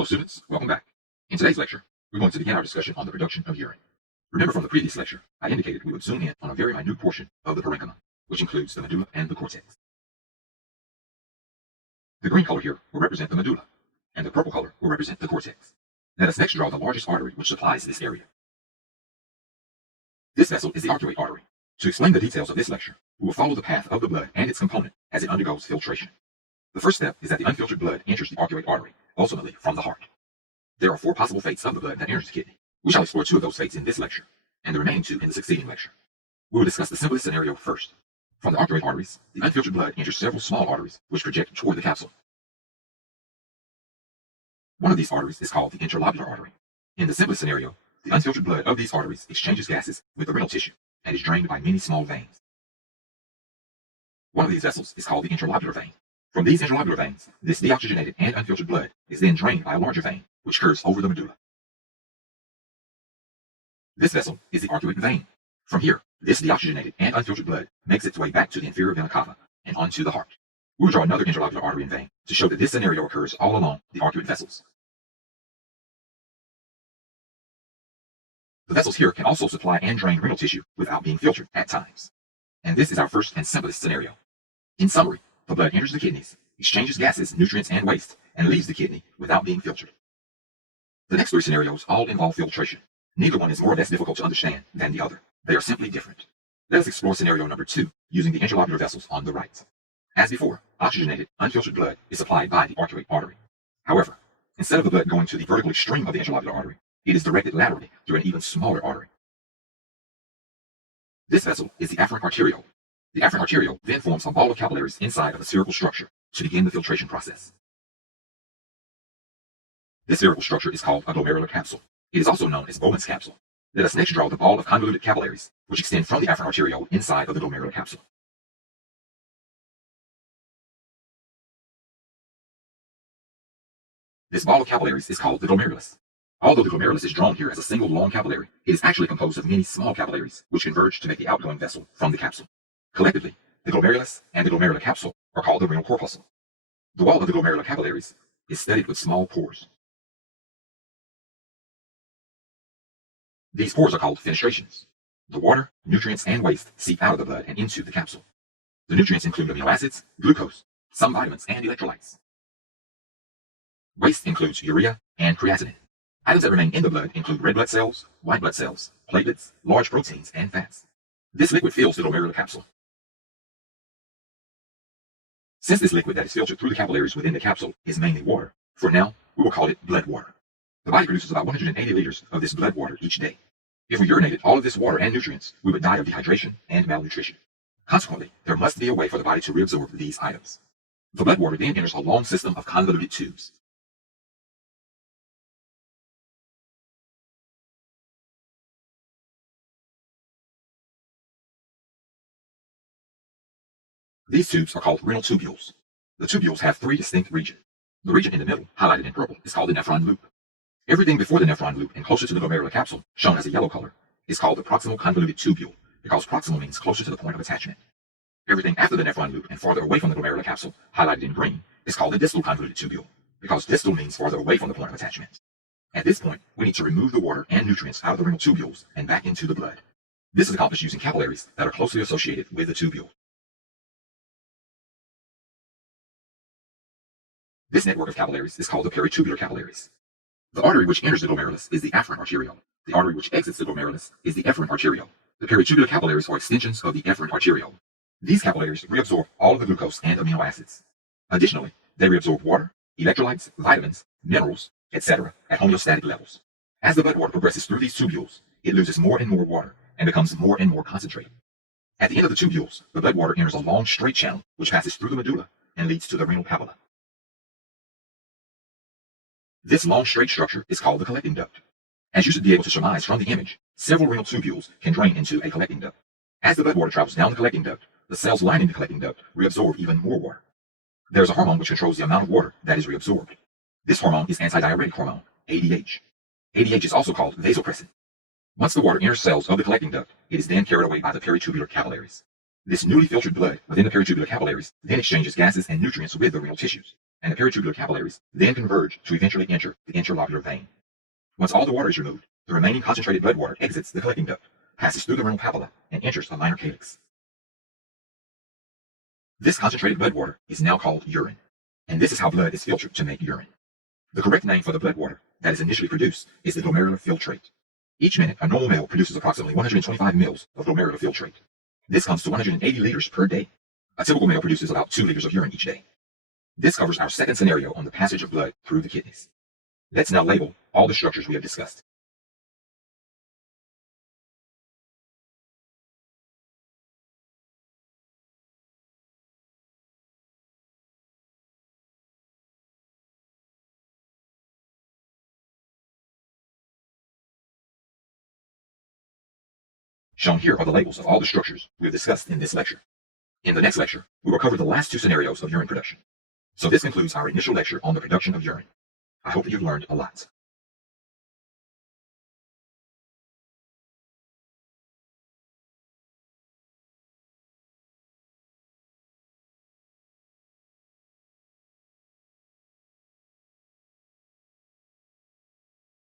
Hello students, welcome back. In today's lecture, we're going to begin our discussion on the production of urine. Remember from the previous lecture, I indicated we would zoom in on a very minute portion of the parenchyma, which includes the medulla and the cortex. The green color here will represent the medulla, and the purple color will represent the cortex. Let us next draw the largest artery which supplies this area. This vessel is the arcuate artery. To explain the details of this lecture, we will follow the path of the blood and its component as it undergoes filtration. The first step is that the unfiltered blood enters the arcuate artery, ultimately from the heart. There are 4 possible fates of the blood that enters the kidney. We shall explore 2 of those fates in this lecture, and the remaining 2 in the succeeding lecture. We will discuss the simplest scenario first. From the arcuate arteries, the unfiltered blood enters several small arteries which project toward the capsule. One of these arteries is called the interlobular artery. In the simplest scenario, the unfiltered blood of these arteries exchanges gases with the renal tissue and is drained by many small veins. One of these vessels is called the interlobular vein. From these interlobular veins, this deoxygenated and unfiltered blood is then drained by a larger vein, which curves over the medulla. This vessel is the arcuate vein. From here, this deoxygenated and unfiltered blood makes its way back to the inferior vena cava and onto the heart. We will draw another interlobular artery and vein to show that this scenario occurs all along the arcuate vessels. The vessels here can also supply and drain renal tissue without being filtered at times. And this is our first and simplest scenario. In summary, the blood enters the kidneys, exchanges gases, nutrients, and waste, and leaves the kidney without being filtered. The next 3 scenarios all involve filtration. Neither one is more or less difficult to understand than the other. They are simply different. Let us explore scenario number 2 using the interlobular vessels on the right. As before, oxygenated, unfiltered blood is supplied by the arcuate artery. However, instead of the blood going to the vertical extreme of the interlobular artery, it is directed laterally through an even smaller artery. This vessel is the afferent arteriole. The afferent arteriole then forms a ball of capillaries inside of a spherical structure to begin the filtration process. This spherical structure is called a glomerular capsule. It is also known as Bowman's capsule. Let us next draw the ball of convoluted capillaries, which extend from the afferent arteriole inside of the glomerular capsule. This ball of capillaries is called the glomerulus. Although the glomerulus is drawn here as a single long capillary, it is actually composed of many small capillaries which converge to make the outgoing vessel from the capsule. Collectively, the glomerulus and the glomerular capsule are called the renal corpuscle. The wall of the glomerular capillaries is studded with small pores. These pores are called fenestrations. The water, nutrients, and waste seep out of the blood and into the capsule. The nutrients include amino acids, glucose, some vitamins, and electrolytes. Waste includes urea and creatinine. Items that remain in the blood include red blood cells, white blood cells, platelets, large proteins, and fats. This liquid fills the glomerular capsule. Since this liquid that is filtered through the capillaries within the capsule is mainly water, for now, we will call it blood water. The body produces about 180 liters of this blood water each day. If we urinated all of this water and nutrients, we would die of dehydration and malnutrition. Consequently, there must be a way for the body to reabsorb these items. The blood water then enters a long system of convoluted tubes. These tubes are called renal tubules. The tubules have 3 distinct regions. The region in the middle, highlighted in purple, is called the nephron loop. Everything before the nephron loop and closer to the glomerular capsule, shown as a yellow color, is called the proximal convoluted tubule, because proximal means closer to the point of attachment. Everything after the nephron loop and farther away from the glomerular capsule, highlighted in green, is called the distal convoluted tubule, because distal means farther away from the point of attachment. At this point, we need to remove the water and nutrients out of the renal tubules and back into the blood. This is accomplished using capillaries that are closely associated with the tubule. This network of capillaries is called the peritubular capillaries. The artery which enters the glomerulus is the afferent arteriole. The artery which exits the glomerulus is the efferent arteriole. The peritubular capillaries are extensions of the efferent arteriole. These capillaries reabsorb all of the glucose and amino acids. Additionally, they reabsorb water, electrolytes, vitamins, minerals, etc. at homeostatic levels. As the blood water progresses through these tubules, it loses more and more water and becomes more and more concentrated. At the end of the tubules, the blood water enters a long straight channel which passes through the medulla and leads to the renal papilla. This long straight structure is called the collecting duct. As you should be able to surmise from the image, several renal tubules can drain into a collecting duct. As the blood water travels down the collecting duct, the cells lining the collecting duct reabsorb even more water. There is a hormone which controls the amount of water that is reabsorbed. This hormone is antidiuretic hormone, ADH. ADH is also called vasopressin. Once the water enters cells of the collecting duct, it is then carried away by the peritubular capillaries. This newly filtered blood within the peritubular capillaries then exchanges gases and nutrients with the renal tissues. and the peritubular capillaries then converge to eventually enter the interlocular vein. Once all the water is removed, the remaining concentrated blood water exits the collecting duct, passes through the renal papilla, and enters a minor calyx. This concentrated blood water is now called urine, and this is how blood is filtered to make urine. The correct name for the blood water that is initially produced is the glomerular filtrate. Each minute, a normal male produces approximately 125 mils of glomerular filtrate. This comes to 180 liters per day. A typical male produces about 2 liters of urine each day. This covers our second scenario on the passage of blood through the kidneys. Let's now label all the structures we have discussed. Shown here are the labels of all the structures we have discussed in this lecture. In the next lecture, we will cover the last 2 scenarios of urine production. So this concludes our initial lecture on the production of urine. I hope that you've learned a lot.